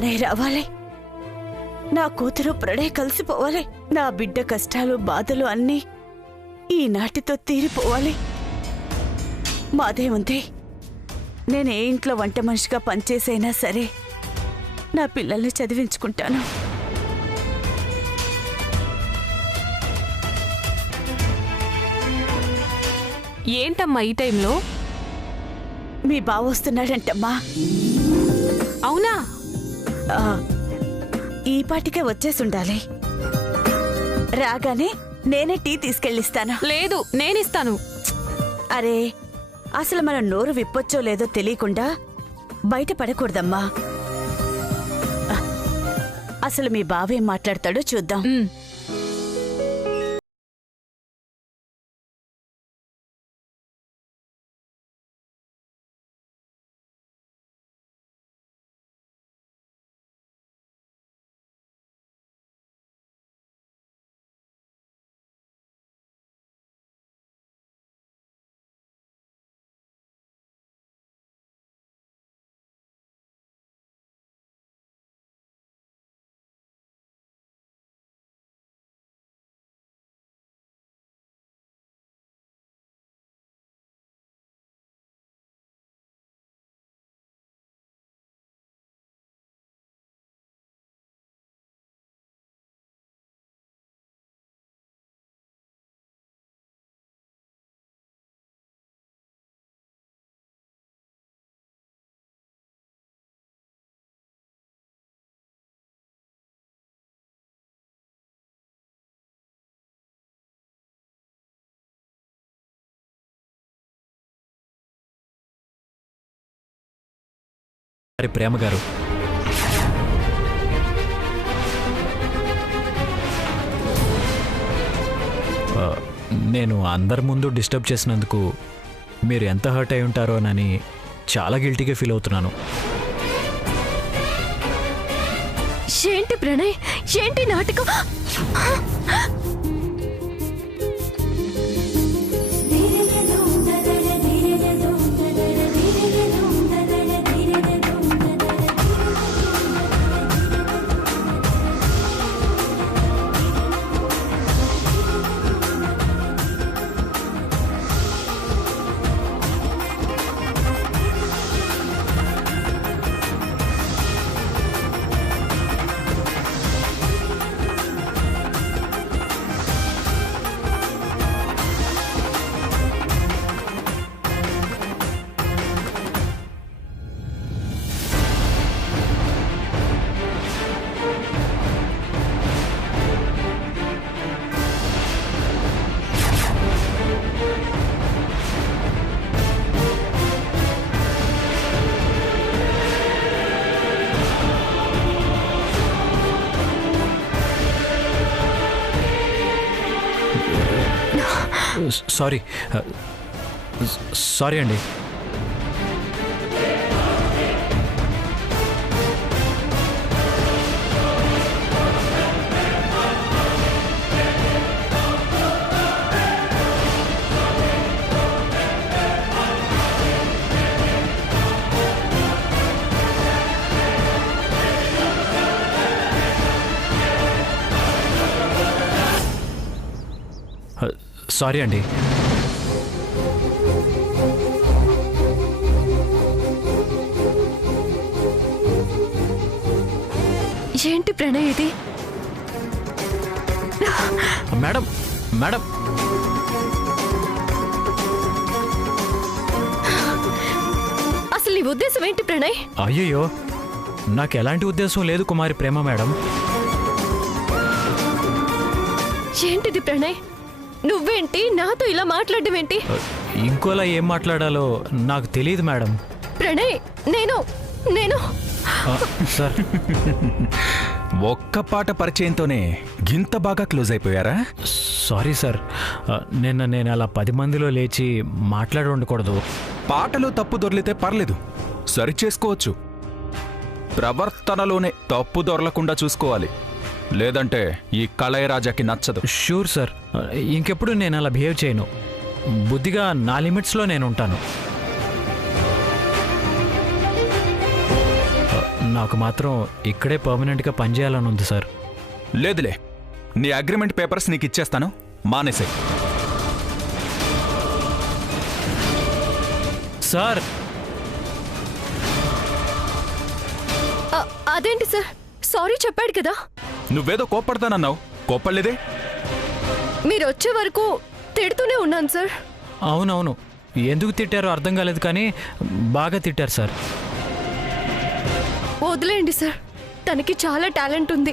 ప్రణయ్ రావాలి. నా కూతురు ప్రణయ్ కలిసిపోవాలి. నా బిడ్డ కష్టాలు బాధలు అన్నీ ఈనాటితో తీరిపోవాలి. మాదేముంది, నేను ఏ ఇంట్లో వంట మనిషిగా పనిచేసైనా సరే నా పిల్లల్ని చదివించుకుంటాను. ఏంటమ్మా ఈ టైంలో? మీ బావ వస్తున్నాడంటమ్మా. అవునా? ఈ పాటికే వచ్చేసుండాలి. రాగానే నేనే టీ తీసుకెళ్ళిస్తాను. లేదు, నేనిస్తాను. అరే, అసలు మనం నోరు విప్పొచ్చో లేదో తెలియకుండా బయట పడకూడదమ్మా. అసలు మీ బావేం మాట్లాడతాడో చూద్దాం. ప్రేమ గారు, నేను అందరి ముందు డిస్టర్బ్ చేసినందుకు మీరు ఎంత హర్ట్ అయి ఉంటారోనని చాలా గిల్టీగా ఫీల్ అవుతున్నాను. ఏంటి ప్రణయ్, ఏంటి నాటకం? సారీ అండి. సారీ అండి. ఏంటి ప్రణయ్ ఇది? మేడం, మేడం, అసలు నీ ఉద్దేశం ఏంటి ప్రణయ్? అయ్యయ్యో, నాకు ఎలాంటి ఉద్దేశం లేదు కుమారి ప్రేమ మేడం. ఏంటిది ప్రణయ్? నువ్వేంటి నాతో ఇలా మాట్లాడడం ఏంటి? ఇంకోలా ఏం మాట్లాడాలో నాకు తెలియదు మేడం. ప్రణయ్, నేను సార్, ఒక్క పాట పరిచయంతోనే గింత బాగా క్లోజ్ అయిపోయారా? సారీ సార్, నేను అలా 10 మందిలో లేచి మాట్లాడి ఉండకూడదు. పాటలో తప్పు దొర్లితే పర్లేదు, సరిచేసుకోవచ్చు. ప్రవర్తనలోనే తప్పు దొరలకుండా చూసుకోవాలి, లేదంటే ఈ కళయరాజాకి నచ్చదు. షూర్ సార్, ఇంకెప్పుడు నేను అలా బిహేవ్ చేయను. బుద్ధిగా నా లిమిట్స్లో నేను ఉంటాను. నాకు మాత్రం ఇక్కడే పర్మనెంట్గా పనిచేయాలని ఉంది సార్. లేదులే, నీ అగ్రిమెంట్ పేపర్స్ నీకు ఇచ్చేస్తాను, మానేసే. సార్ అదేంటి సార్, సారీ చెప్పాడు కదా. నువ్వేదో కోప్పడతానన్నావు, కోప్పడలేదే. మీరు వచ్చే వరకు తిడుతూనే ఉన్నాను సార్. అవునవును, ఎందుకు తిట్టారో అర్థం కాలేదు కానీ బాగా తిట్టారు సార్. వదిలేయండి సార్, తనకి చాలా టాలెంట్ ఉంది.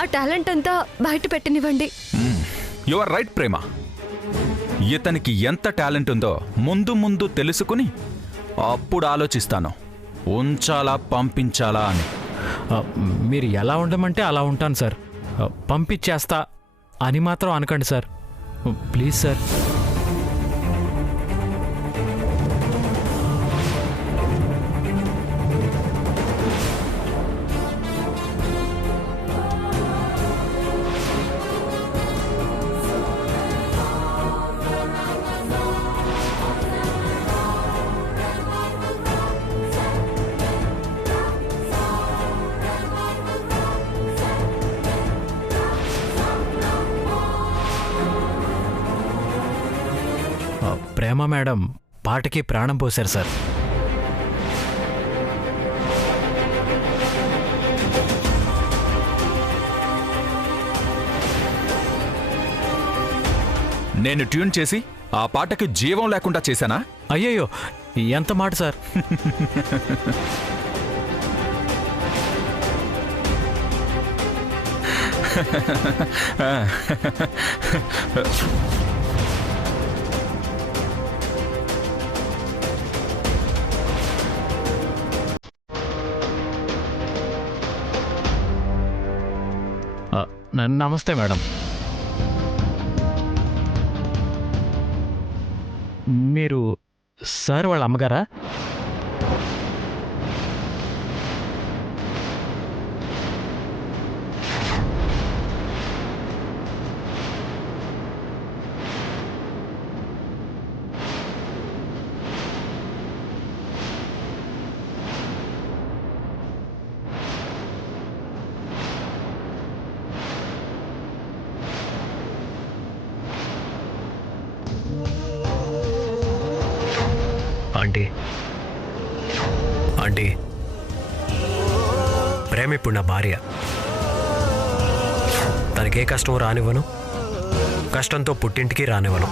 ఆ టాలెంట్ అంతా బయట పెట్టనివ్వండి. యు ఆర్ రైట్ ప్రేమ. ఇతనికి ఎంత టాలెంట్ ఉందో ముందు ముందు తెలుసుకుని అప్పుడు ఆలోచిస్తాను ఉంచాలా పంపించాలా అని. మీరు ఎలా ఉండమంటే అలా ఉంటాను సార్. పంపించేస్తా అని మాత్రం అనకండి sir, please sir. Prema madam పాటకి ప్రాణం పోశారు సార్. నేను ట్యూన్ చేసి ఆ పాటకి జీవం లేకుండా చేశానా? అయ్యయ్యో, ఎంత మాట సార్. నమస్తే మేడం. మీరు సార్ వాళ్ళ అమ్మగారా? ఆంటీ, ఆంటీ, ప్రేమ ఇప్పుడు నా భార్య. తనకే కష్టం రానివ్వను, కష్టంతో పుట్టింటికి రానివ్వను.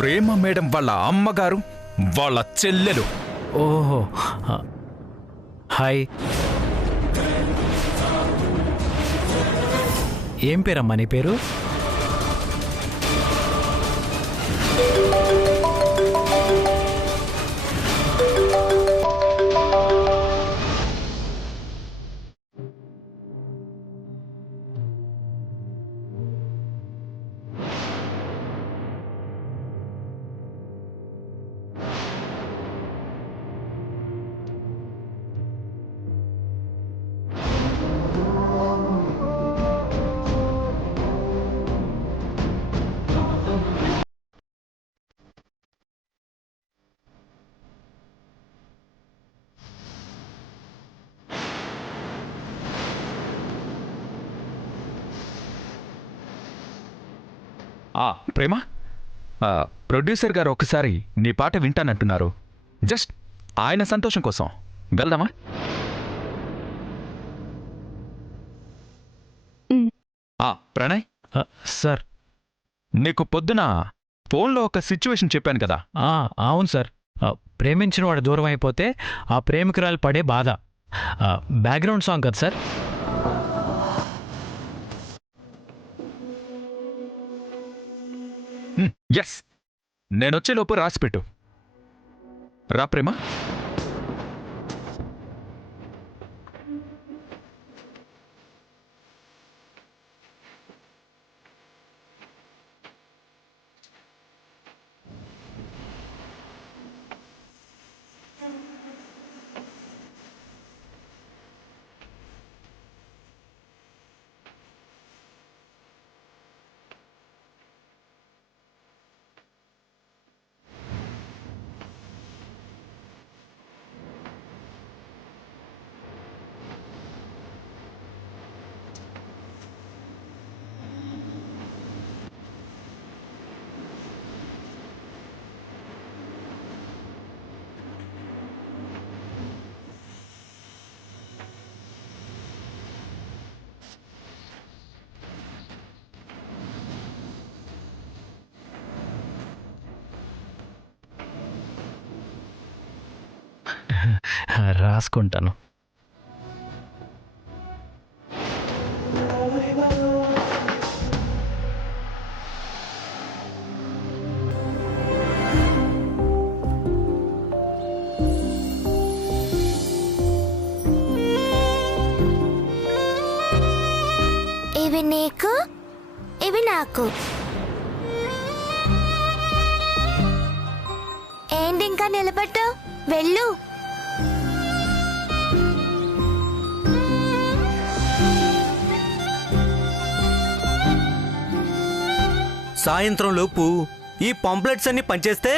ప్రేమ మేడం వాళ్ళ అమ్మగారు, వాళ్ళ చెల్లెలు. ఓహో, హాయ్. ఏం పేరమ్మా నీ పేరు? ప్రేమ, ప్రొడ్యూసర్ గారు ఒకసారి నీ పాట వింటానంటున్నారు. జస్ట్ ఆయన సంతోషం కోసం వెళ్దామా? ప్రణయ్ సార్, నీకు పొద్దున ఫోన్లో ఒక సిచ్యువేషన్ చెప్పాను కదా. అవును సార్. ప్రేమించిన వాడు దూరం అయిపోతే ఆ ప్రేమికురాలు పడే బాధ. బ్యాక్గ్రౌండ్ సాంగ్ కదా సార్? ఎస్, నేనొచ్చేలోపు రాసిపెట్టు. రా ప్రేమ. రాసుకుంటాను. ఇవి నీకు, ఇవి నాకు. ఏంటి ఇంకా నిలబెట్టు, వెళ్ళు. సాయంత్రం లోపు ఈ పాంప్లెట్స్ అన్ని పంచేస్తే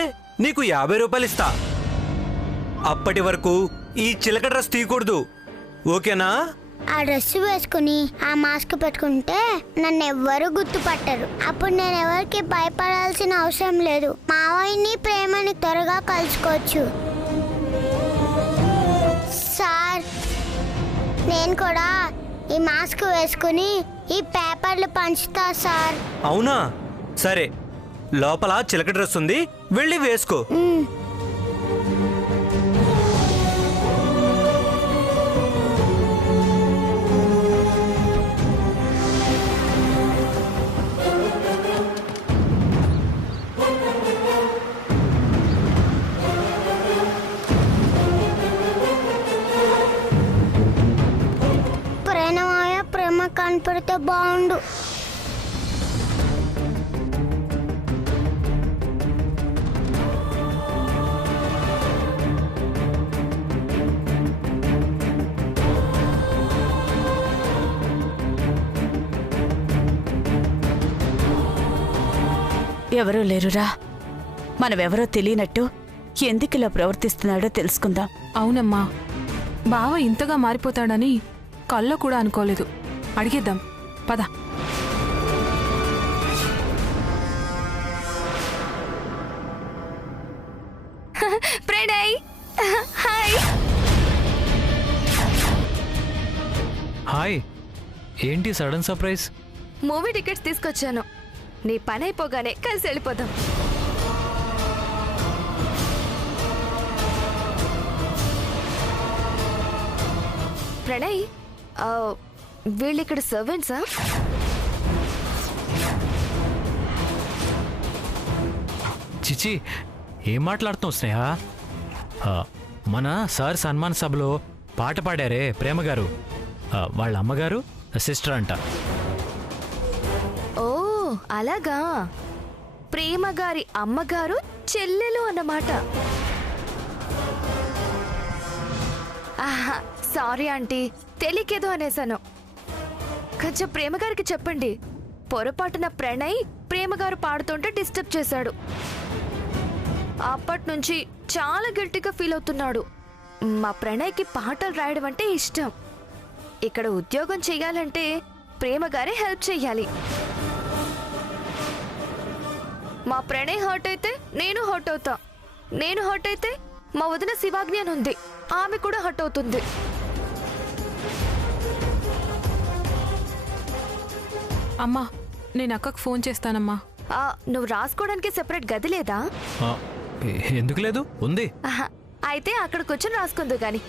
నీకు 50 రూపాయలు ఇస్తా. అప్పటి వరకు ఈ చిలక డ్రెస్ తీయకూడదు, ఓకేనా? ఆ డ్రెస్ వేసుకుని ఆ మాస్క్ పెట్టుకుంటే నన్ను ఎవ్వరూ గుర్తుపట్టరు. అప్పుడు నేను ఎవరికి భయపడాల్సిన అవసరం లేదు. మావయ్యని ప్రేమని త్వరగా కలుసుకోవచ్చు. సార్, నేను కూడా ఈ మాస్క్ వేసుకుని ఈ పేపర్లు పంచుతా సార్. అవునా? సరే, లోపల చిలక డ్రెస్ ఉంది, వెళ్ళి వేసుకో. ప్రేమ కనపడితే బాగుండు. ఎవరూ లేరురా. మనమెవరో తెలియనట్టు ఎందుకు ఇలా ప్రవర్తిస్తున్నాడో తెలుసుకుందాం. అవునమ్మా, బావ ఇంతగా మారిపోతాడని కల్లో కూడా అనుకోలేదు. అడిగేద్దాం, పద. ప్రణయ్, హాయ్. హాయ్, ఏంటి సడన్ సర్ప్రైజ్? మూవీ టికెట్స్ తీసుకొచ్చాను. నీ పని అయిపోగానే కలిసి వెళ్ళిపోదాం. ప్రణయ్, వీళ్ళిక్కడ సర్వెంట్సా? చిచి, ఏం మాట్లాడుతున్నావు స్నేహ? మన సార్ సన్మాన్ సభలో పాట పాడారే ప్రేమ గారు, వాళ్ళ అమ్మగారు సిస్టర్ అంట. ఓ అలాగా, ప్రేమ గారి అమ్మగారు చెల్లెలు అన్నమాట. ఆహా, సారీ ఆంటీ, తెలియకేదో అనేసాను. కొంచెం ప్రేమ గారికి చెప్పండి, పొరపాటున ప్రణయ్ ప్రేమగారు పాడుతుంటే డిస్టర్బ్ చేశాడు. అప్పటి నుంచి చాలా గిల్టీగా ఫీల్ అవుతున్నాడు. మా ప్రణయ్కి పాటలు రాయడం అంటే ఇష్టం. ఇక్కడ ఉద్యోగం చెయ్యాలంటే ప్రేమగారే హెల్ప్ చెయ్యాలి. మా ప్రణయ్ హర్ట్ అయితే నేను హర్ట్ అవుతా. నేను హర్ట్ అయితే మా వదిన శివాగ్ని అని ఉంది, ఆమె కూడా హర్ట్ అవుతుంది. అమ్మా, నేను అక్కకు ఫోన్ చేస్తానమ్మా. నువ్వు రాసుకోవడానికి సెపరేట్ గది లేదా? ఎందుకు లేదు, ఉంది. ఆహా, అయితే అక్కడ కూర్చొని రాసుకుందు గాని,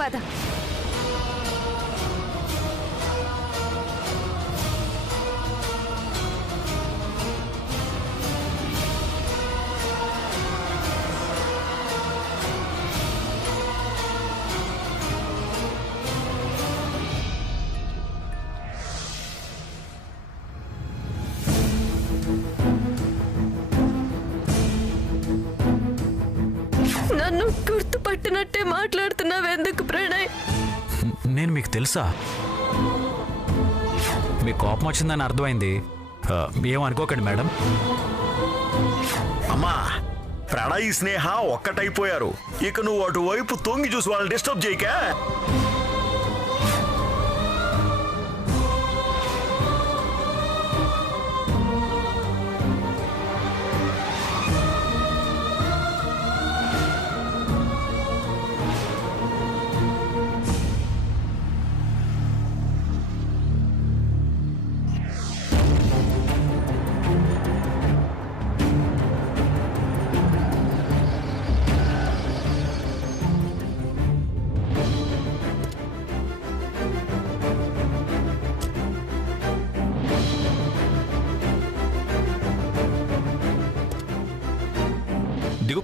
పద. నన్ను గుర్తుపట్టినట్టే మాట్లాడుతున్నావెందుకు ప్రణయ్? నేను మీకు తెలుసా? మీ కోపం వచ్చిందని అర్థమైంది. ఏమనుకోకండి మేడం. అమ్మా, ప్రణయ్ స్నేహ ఒక్కటైపోయారు. ఇక నువ్వు అటువైపు తొంగి చూసి వాళ్ళని డిస్టర్బ్ చేయక.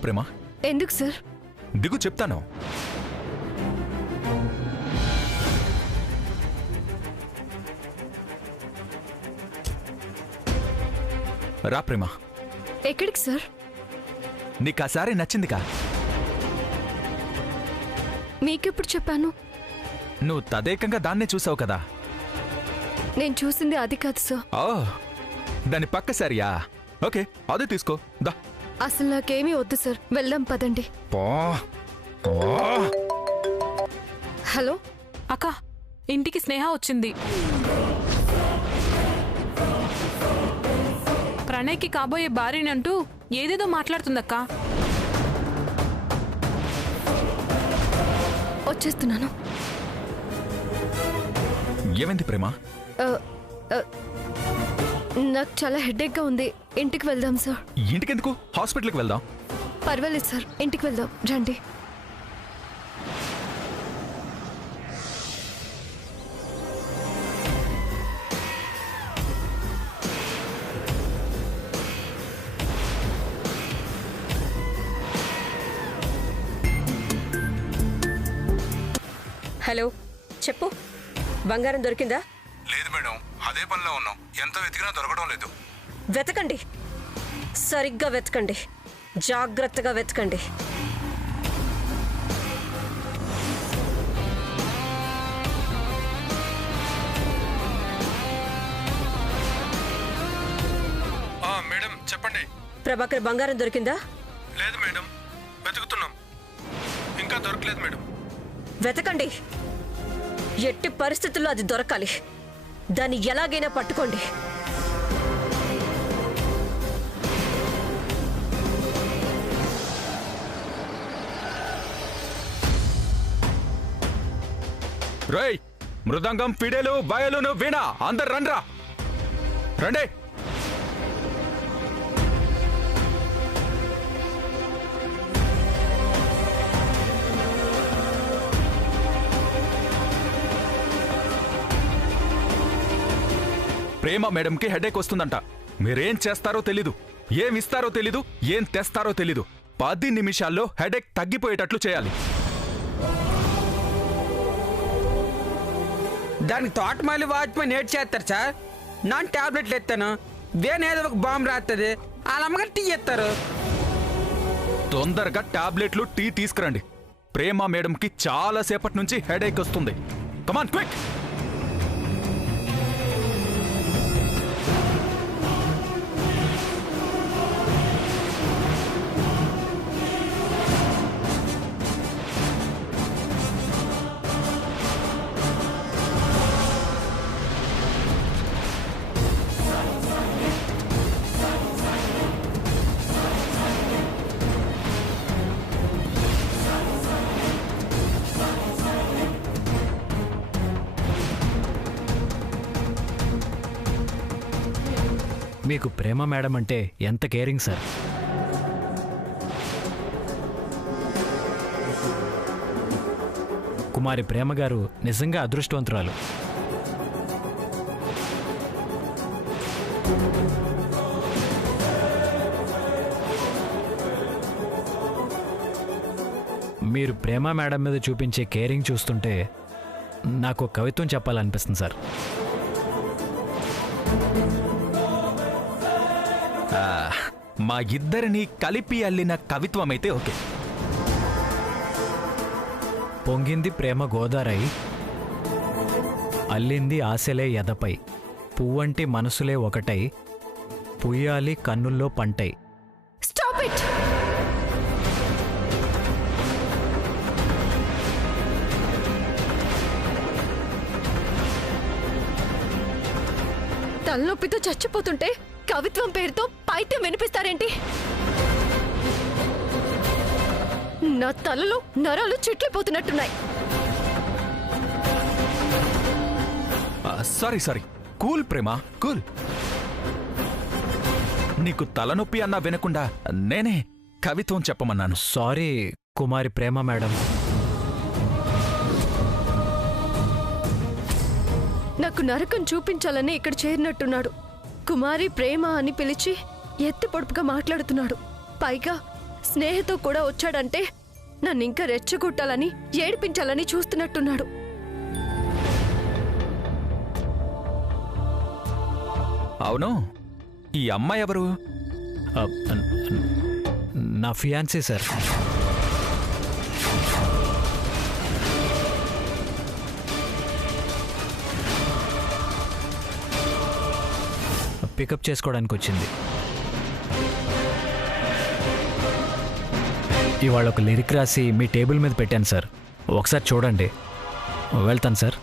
ప్రేమ. ఎందుకు సార్? దిగు, చెప్తాను. రా ప్రేమ. ఎక్కడికి సార్? నీకు ఆ సారీ నచ్చిందిగా? మీకెప్పుడు చెప్పాను? నువ్వు తదేకంగా దాన్నే చూసావు కదా. నేను చూసింది అది కాదు సార్. ఓ, దాని పక్క సారియా? ఓకే, అదే తీసుకో. దా. అసలు నాకేమీ వద్దు సార్, వెళ్దాం పదండి. హలో అక్క, ఇంటికి స్నేహ వచ్చింది. ప్రణయ్కి కాబోయే భార్యనంటూ ఏదేదో మాట్లాడుతుందక్క. వచ్చేస్తున్నాను. ఏమైంది ప్రేమ? నాకు చాలా హెడేక్గా ఉంది. ఇంటికి వెళ్దాం సార్. ఇంటికెందుకు? హాస్పిటల్కి వెళ్దాం. పర్వాలేదు సార్, ఇంటికి వెళ్దాం రండి. హలో, చెప్పు. బంగారం దొరికిందా? లేదు మేడం, అదే పనిలో ఉన్నాం. ఎంత వెతికినా దొరకడం లేదు. వెతకండి, సరిగ్గా వెతకండి, జాగ్రత్తగా వెతకండి. మేడం చెప్పండి. ప్రభాకర్ బంగారం దొరికిందా? లేదు మేడం, వెతుకుతున్నాం, ఇంకా దొరకలేదు మేడం. వెతకండి, ఎట్టి పరిస్థితుల్లో అది దొరకాలి. దాన్ని ఎలాగైనా పట్టుకోండి. రేయ్, మృదంగం, ఫిడేలు, బయలును, వీణ అందరు రండ్రా, రండి. ప్రేమ మేడంకి హెడేక్ వస్తుందంట. మీరేం చేస్తారో తెలీదు, ఏం ఇస్తారో తెలీదు, ఏం తెస్తారో తెలీదు. 10 నిమిషాల్లో హెడేక్ తగ్గిపోయేటట్లు చేయాలి. దానికి తోటమాలి వాచ్మెన్ ఏడ్ చేస్తారు సార్. నాన్ టాబ్లెట్లు ఎత్తాను, వేనేదో ఒక బాంబు రాస్తుంది, వాళ్ళ అమ్మగారు టీ ఎత్తారు. తొందరగా టాబ్లెట్లు, టీ తీసుకురండి. ప్రేమ మేడంకి చాలా సేపటి నుంచి హెడేక్ వస్తుంది. Come on quick. మీకు ప్రేమ మేడం అంటే ఎంత కేరింగ్ సార్. కుమారి ప్రేమ గారు నిజంగా అదృష్టవంతురాలు. మీరు ప్రేమ మేడం మీద చూపించే కేరింగ్ చూస్తుంటే నాకు కవిత్వం చెప్పాలనిపిస్తుంది సార్. మా ఇద్దరిని కలిపి అల్లిన కవిత్వం అయితే ఓకే. పొంగింది ప్రేమ గోదారై, అల్లింది ఆశలే ఎదపై, పువ్వంటి మనసులే ఒకటై, పుయ్యాలి కన్నుల్లో పంటై. Stop it. తలనొప్పితో చచ్చిపోతుంటే కవిత్వం పేరుతో పైత్యం వినిపిస్తారేంటి? నా తలలో నరాలు చిట్లిపోతున్నట్టున్నాయి. సారీ, కూల్ ప్రేమ, కూల్. నీకు తలనొప్పి అన్నా వినకుండా నేనే కవిత్వం చెప్పమన్నాను. సారీ కుమారి ప్రేమ మేడం. నాకు నరకం చూపించాలని ఇక్కడ చేరినట్టున్నాడు. కుమారి ప్రేమ అని పిలిచి ఎత్తి పొడుపుగా మాట్లాడుతున్నాడు. పైగా స్నేహతో కూడా వచ్చాడంటే నన్ను ఇంకా రెచ్చగొట్టాలని ఏడిపించాలని చూస్తున్నట్టున్నాడు. అవును, ఈ అమ్మాయి ఎవరు? నా ఫియాన్సీ సార్. పికప్ చేసుకోవడానికి వచ్చింది. ఇవాళ ఒక లిరిక్ రాసి మీ టేబుల్ మీద పెట్టాను సార్, ఒకసారి చూడండి. వెళ్తాను సార్.